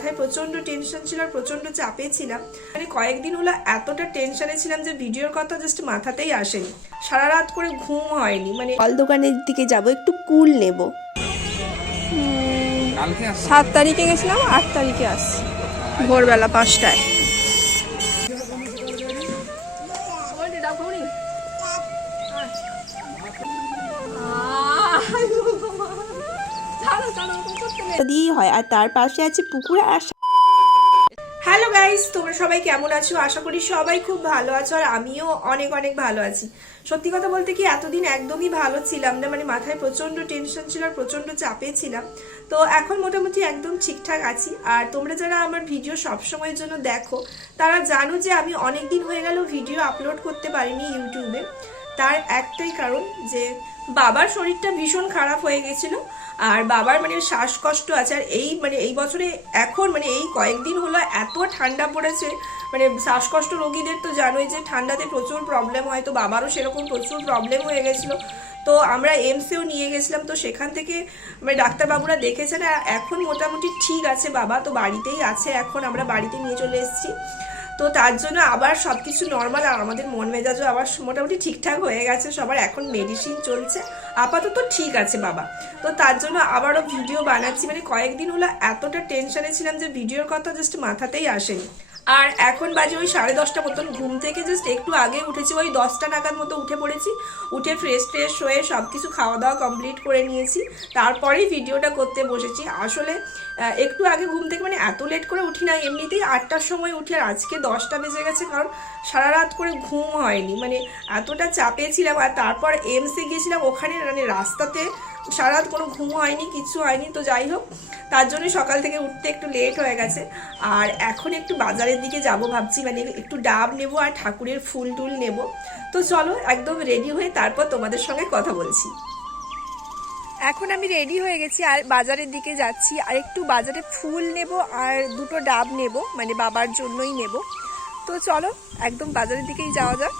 মাথায় প্রচণ্ড টেনশন ছিল আর প্রচণ্ড চাপে ছিলাম। মানে কয়েকদিন হলো এতটা টেনশনে ছিলাম যে ভিডিওর কথা জাস্ট মাথাতেই আসেনি। সারা রাত করে ঘুম হয়নি মানে ফল দোকানের দিকে যাব একটু কুল নেব। সাত তারিখে গেছিলাম আট তারিখে আসছি। ভোরবেলা পাঁচটায়। এটা দিয়েই হয়, আর তার পাশে আছে পুকুর আর হ্যালো গাইস তোমরা সবাই কেমন আছো? আশা করি সবাই খুব ভালো আছো, আর আমিও অনেক অনেক ভালো আছি। সত্যি কথা বলতে কি, এতদিন একদমই ভালো ছিলাম না মানে মাথায় প্রচণ্ড টেনশন ছিল আর প্রচণ্ড চাপে ছিলাম। তো এখন মোটামুটি একদম ঠিকঠাক আছি, আর তোমরা যারা আমার ভিডিও সবসময়ের জন্য দেখো, তারা জানো যে আমি অনেক দিন হয়ে গেল ভিডিও আপলোড করতে পারিনি ইউটিউবে। তার একটাই কারণ যে বাবার শরীরটা ভীষণ খারাপ হয়ে গেছিল। আর বাবার মানে শ্বাসকষ্ট আছে, আর এই মানে এই বছরে এখন মানে এই কয়েকদিন হলো এত ঠান্ডা পড়েছে। মানে শ্বাসকষ্ট রোগীদের তো জানোই যে ঠান্ডাতে প্রচুর প্রবলেম হয়, তো বাবারও সেরকম প্রচুর প্রবলেম হয়ে গেছিল। তো আমরা এমসেও নিয়ে গেছিলাম, তো সেখান থেকে মানে ডাক্তারবাবুরা দেখেছেন এখন মোটামুটি ঠিক আছে বাবা, তো বাড়িতেই আছে, এখন আমরা বাড়িতে নিয়ে চলে এসেছি। তো তার জন্য আবার সব কিছু নর্মাল আর আমাদের মন মেজাজও আবার মোটামুটি ঠিকঠাক হয়ে গেছে, সবার এখন মেডিসিন চলছে। আপাতত ঠিক আছে বাবা। তো তার জন্য আবারও ভিডিও বানাচ্ছি। মানে কয়েকদিন হলো এতটা টেনশনে ছিলাম যে ভিডিওর কথা জাস্ট মাথাতেই আসেনি। আর এখন বাজে ওই সাড়ে দশটা মতন। ঘুম থেকে জাস্ট একটু আগে উঠেছি, ওই দশটা নাগাদ মতো উঠে পড়েছি। উঠে ফ্রেশ ট্রেশ হয়ে সব কিছু খাওয়া দাওয়া কমপ্লিট করে নিয়েছি। তারপরেই ভিডিওটা করতে বসেছি। আসলে একটু আগে ঘুম থেকে মানে এত লেট করে উঠি না এমনিতেই আটটার সময় উঠে আর আজকে দশটা বেজে গেছে কারণ সারা রাত করে ঘুম হয়নি। মানে এতটা চাপে ছিলাম আর তারপর এমসে গিয়েছিলাম ওখানে মানে রাস্তাতে সারা রাত কোনো ঘুম হয়নি, কিছু হয়নি, তো যাই হোক, তার জন্য সকাল থেকে উঠতে একটু লেট হয়ে গেছে। আর এখন একটু বাজারের দিকে যাব ভাবছি মানে একটু ডাব নেব আর ঠাকুরের ফুল টুল নেব। তো চলো একদম রেডি হয়ে তারপর তোমাদের সঙ্গে কথা বলছি। এখন আমি রেডি হয়ে গেছি, আর বাজারের দিকে যাচ্ছি। আর একটু বাজারে ফুল নেব আর দুটো ডাব নেব মানে বাবার জন্যই নেব। তো চলো একদম বাজারের দিকেই যাওয়া যাক।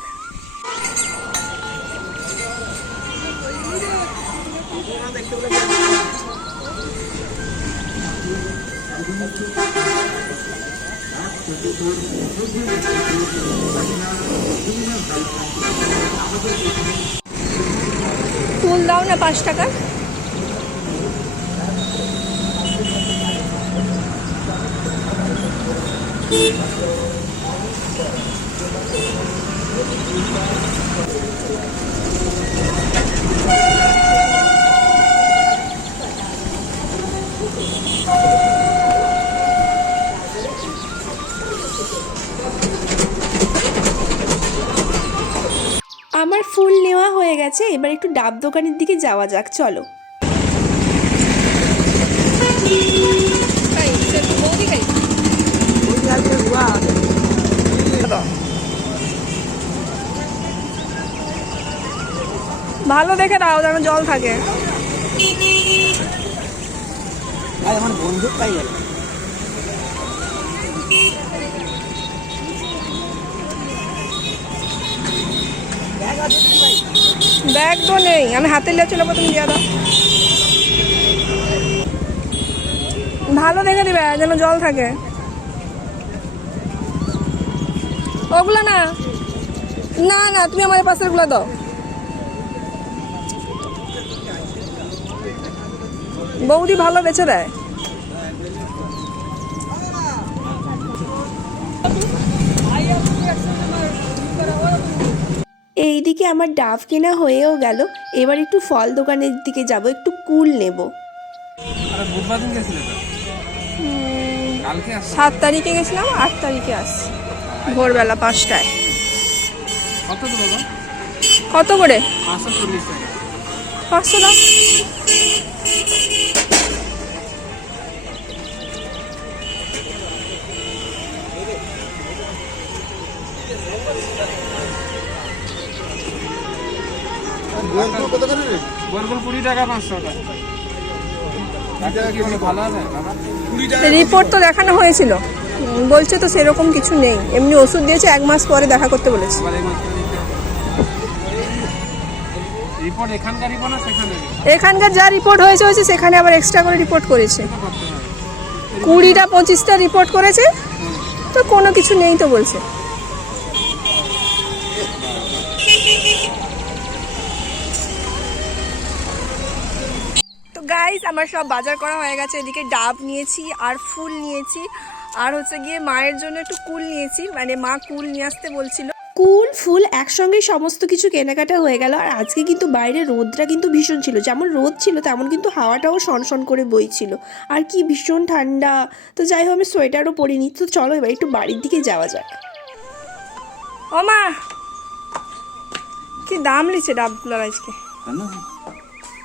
ফুল দাও না পাঁচ টাকা। আমার একটু ডাব দোকানের দিকে যাওয়া যাক, চলো। ভালো দেখে দাও যেন জল থাকে। আমার বন্ধু পাই গেল। ব্যাগ তো নেই। আমি হাতে লিয়ে চলে তুমি দিয়ে দাও। ভালো দেখে দিবে, যেন জল থাকে। ওগুলো না না না, তুমি আমাদের পাশেরগুলো দাও। বৌদি ভালো বেছে দেয়। এইদিকে আমার ডাব কেনা হয়েও গেল। এবার একটু ফল দোকানের দিকে যাব একটু কুল নেব। সাত তারিখে গেছিলাম আট তারিখে আসছি ভোরবেলা পাঁচটায়। কত করে? পাঁচশো কুড়ি টাকা পাঁচশো টাকা। রিপোর্ট তো দেখানো হয়েছিল। বলছে তো সেরকম কিছু নেই। এমনি ওষুধ দিয়েছে এক মাস পরে দেখা করতে বলেছে। এখানকার যা রিপোর্ট হয়েছে হয়েছে সেখানে আবার এক্সট্রা করে রিপোর্ট করেছে। কুড়িটা পঁচিশটা রিপোর্ট করেছে। তো কোনো কিছু নেই তো বলছে। গাইস আমার সব বাজার করা হয়ে গেছে। এদিকে ডাব নিয়েছি আর ফুল নিয়েছি। আর হচ্ছে গিয়ে মায়ের জন্য একটু কুল নিয়েছি। মানে মা কুল নিয়ে আসতে বলছিল। কুল ফুল একসঙ্গে সমস্ত কিছু কেনাকাটা হয়ে গেল। আর আজকে কিন্তু বাইরে রোদটা কিন্তু ভীষণ ছিল। যেমন রোদ ছিল তেমন কিন্তু হাওয়াটাও সনসন করে বইছিল। আর কি ভীষণ ঠান্ডা। তো যাই হোক আমি সোয়েটারও পরিনি। তো চলো এবার একটু বাড়ির দিকে যাওয়া যাক। ও মা! কি দাম লিছে ডাবগুলোর আজকে?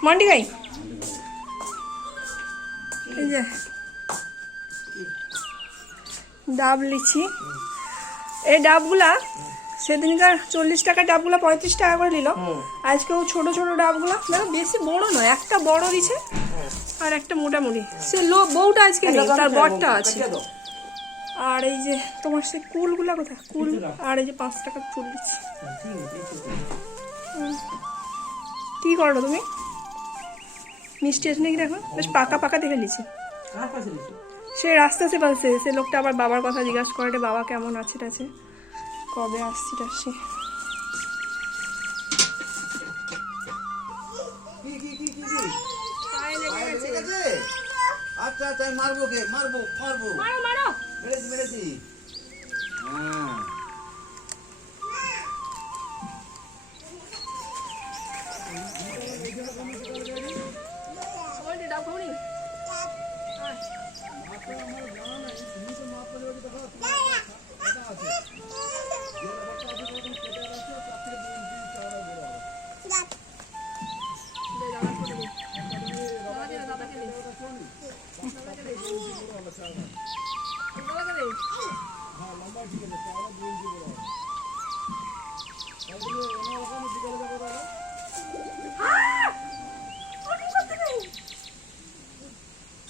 মন্ডি ভাই এই যে ডাব লিছি এই ডাবগুলা সেদিনকার চল্লিশ টাকা ডাবগুলা পঁয়ত্রিশ টাকা করে নিল। আজকেও ছোট ছোট ডাবগুলা। দেখো বেশি বড় নয় একটা বড় দিছে আর একটা মোটামুটি সে লো বউটা আজকে নেই তার বরটা আছে। আর এই যে তোমার সে কুলগুলা কোথায়? কুল আর এই যে পাঁচ টাকার হুম। কি করো তুমি? মিষ্টি আছে নাকি দেখো? বেশ পাকা পাকা দেখে নিছি সে রাস্তা সে বলছে সে লোকটা আবার বাবার কথা জিজ্ঞাসা করে বাবা কেমন আছে টাছে কবে আসছি টাসছি আচ্ছা আচ্ছা মারবো কে? মারবো মারবো। মারো মারো। মেরেছি মেরেছি। হ্যাঁ।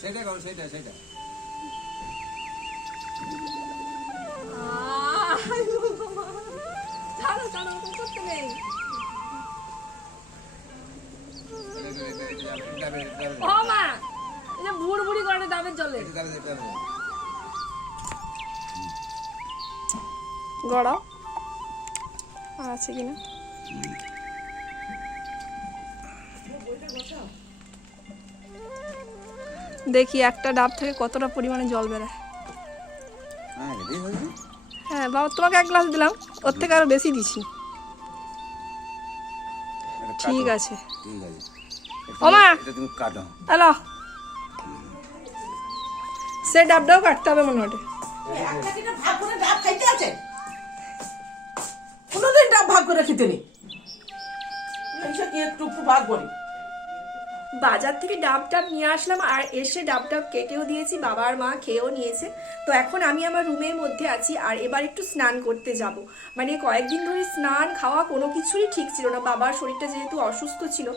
সেটা করো সেটা সেটা। ও মা করে জলে। গড়াও। আছে কিনা দেখি একটা ডাব থেকে কতটা পরিমাণে জল বেরোয়। হ্যাঁ হ্যাঁ বাবা তোমাকে এক গ্লাস দিলাম ওর থেকে আরও বেশি দিছি। ঠিক আছে। ঠিক আছে। ও এটা তুমি কাটো। হ্যালো সে ডাবটাও কাটতে হবে মনে হয়। ভাগ করে ডাব খাইতে আছে? কোনোদিন ডাব ভাগ করে খেতে নেই। একটু একটু ভাগ করি? বাজার থেকে ডাব টাব নিয়ে আসলাম আর এসে ডাব টাব কেটেও দিয়েছি বাবা আর মা খেয়েও নিয়েছে। তো এখন আমি আমার রুমের মধ্যে আছি আর এবার একটু স্নান করতে যাব। মানে কয়েকদিন ধরে স্নান, খাওয়া কোনো কিছুরই ঠিক ছিল না। বাবার শরীরটা যেহেতু অসুস্থ ছিল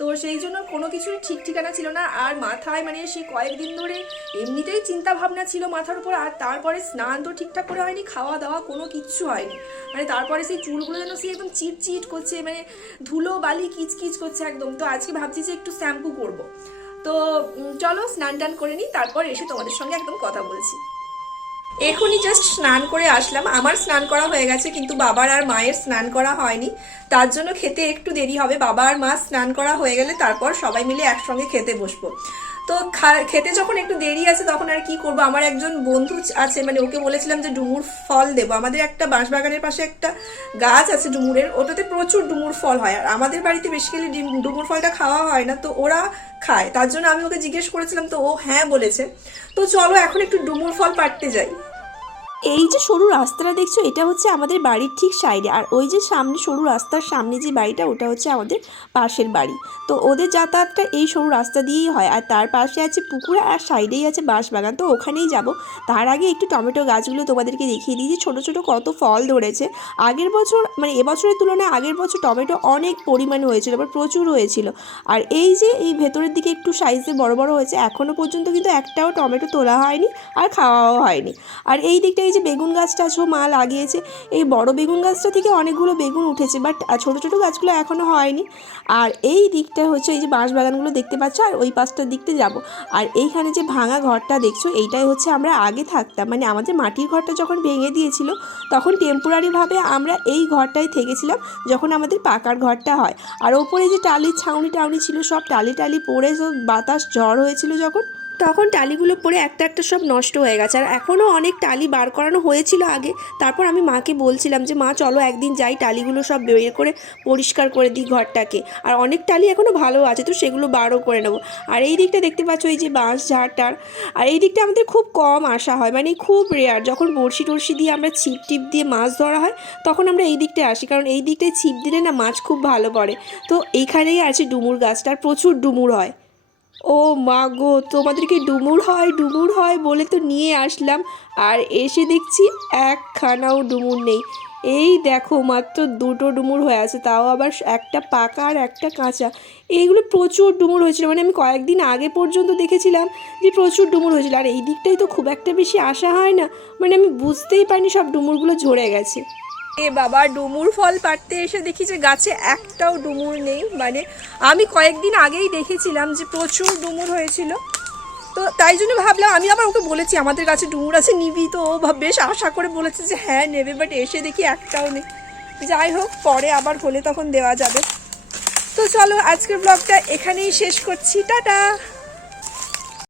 তো সেই জন্য কোনো কিছুরই ঠিক ঠিকানা ছিল না। আর মাথায় মানে সে কয়েকদিন ধরে এমনিতেই চিন্তা ভাবনা ছিল মাথার উপর, আর তারপরে স্নান তো ঠিকঠাক করে হয়নি খাওয়া দাওয়া কোনো কিচ্ছু হয়নি। মানে তারপরে সেই চুলগুলো যেন সে একদম চিট চিট করছে মানে ধুলো বালি কিচ কিচ করছে একদম। তো আজকে ভাবছি যে একটু শ্যাম্পু করব। তো চলো স্নান টান করে নিই, তারপর এসে তোমাদের সঙ্গে একদম কথা বলছি। এখনই জাস্ট স্নান করে আসলাম। আমার স্নান করা হয়ে গেছে, কিন্তু বাবার আর মায়ের স্নান করা হয়নি। তার জন্য খেতে একটু দেরি হবে। বাবা আর মা স্নান করা হয়ে গেলে তারপর সবাই মিলে একসঙ্গে খেতে বসবো। তো খেতে যখন একটু দেরি আছে, তখন আর কি করব? আমার একজন বন্ধু আছে মানে ওকে বলেছিলাম যে ডুমুর ফল দেবো। আমাদের একটা বাঁশবাগানের পাশে একটা গাছ আছে ডুমুরের, ওটাতে প্রচুর ডুমুর ফল হয়। আর আমাদের বাড়িতে বেসিক্যালি ডুমুর ফলটা খাওয়া হয় না, তো ওরা খায়। তার জন্য আমি ওকে জিজ্ঞেস করেছিলাম, তো ও হ্যাঁ বলেছে। তো চলো এখন একটু ডুমুর ফল পাড়তে যাই। এই যে সরু রাস্তাটা দেখছ, এটা হচ্ছে আমাদের বাড়ির ঠিক সাইডে। আর ওই যে সামনে সরু রাস্তার সামনে যে বাড়িটা, ওটা হচ্ছে আমাদের পাশের বাড়ি। তো ওদের যাতায়াতটা এই সরু রাস্তা দিয়েই হয়। আর তার পাশে আছে পুকুর, আর সাইডেই আছে বাঁশবাগান। তো ওখানেই যাব। তার আগে একটু টমেটো গাছগুলো তোমাদেরকে দেখিয়ে দিই যে, ছোটো ছোটো কত ফল ধরেছে। আগের বছর মানে এবছরের তুলনায় আগের বছর টমেটো অনেক পরিমাণ হয়েছিল এবার প্রচুর হয়েছিল। আর এই যে এই ভেতরের দিকে একটু সাইজে বড় বড় হয়েছে এখনও পর্যন্ত কিন্তু একটাও টমেটো তোলা হয়নি, আর খাওয়াও হয়নি। আর এই দিকটায় এই যে বেগুন গাছটা আছে মা লাগিয়েছে, এই বড় বেগুন গাছটা থেকে অনেকগুলো বেগুন উঠেছে বাট ছোটো ছোটো গাছগুলো এখনও হয়নি। আর এই দিকটা হচ্ছে এই যে বাঁশ বাগানগুলো দেখতে পাচ্ছ, আর ওই পাশটার দিকতে যাব। আর এইখানে যে ভাঙা ঘরটা দেখছ, এইটাই হচ্ছে আমরা আগে থাকতাম। মানে আমাদের মাটির ঘরটা যখন ভেঙে দিয়েছিল, তখন টেম্পোরারিভাবে আমরা এই ঘরটায় থেকেছিলাম, যখন আমাদের পাকার ঘরটা হয়। আর ওপরে যে টালির ছাউনি টাউনি ছিল, সব টালি টালি পড়ে বাতাস ঝড় হয়েছিল যখন। তখন টালিগুলো পরে একটা একটা সব নষ্ট হয়ে গেছে। আর এখনও অনেক টালি বার করানো হয়েছিল আগে। তারপর আমি মাকে বলছিলাম যে, মা, চলো একদিন যাই টালিগুলো সব বের করে পরিষ্কার করে দিই ঘরটাকে। আর অনেক টালি এখনও ভালো আছে তো, সেগুলো বারও করে নেব। আর এই দিকটা দেখতে পাচ্ছ, এই যে বাঁশ, ঝাড়টার। আর এই দিকটা আমাদের খুব কম আসা হয় মানে খুব রেয়ার যখন বড়শি টড়শি দিয়ে আমরা ছিপ টিপ দিয়ে মাছ ধরা হয়, তখন আমরা এই দিকটায় আসি। কারণ এই দিকটায় ছিপ দিলে না মাছ খুব ভালো পড়ে। তো এইখানেই আছে ডুমুর গাছটা, আর প্রচুর ডুমুর হয়। ও মা গো তোমাদেরকে ডুমুর হয় ডুমুর হয় বলে তো নিয়ে আসলাম। আর এসে দেখছি একখানাও ডুমুর নেই। এই দেখো মাত্র দুটো ডুমুর হয়ে আছে, তাও আবার একটা পাকা আর একটা কাঁচা। এইগুলো প্রচুর ডুমুর হয়েছিল মানে আমি কয়েকদিন আগে পর্যন্ত দেখেছিলাম যে প্রচুর ডুমুর হয়েছিল। আর এই দিকটাই তো খুব একটা বেশি আসা হয় না মানে আমি বুঝতেই পারিনি সব ডুমুরগুলো ঝরে গেছে। এ বাবা, ডুমুর ফল পাড়তে এসে দেখি যে গাছে একটাও ডুমুর নেই। মানে আমি কয়েকদিন আগেই দেখেছিলাম যে প্রচুর ডুমুর হয়েছিল। তো তাই জন্য ভাবলাম, আমি আবার ওকে বলেছি, আমাদের কাছে ডুমুর আছে, নিবি তো। ও বেশ আশা করে বলেছে যে হ্যাঁ নেবে বাট এসে দেখি একটাও নেই। যাই হোক, পরে আবার হলে তখন দেওয়া যাবে। তো চলো, আজকের ব্লগটা এখানেই শেষ করছি। টাটা!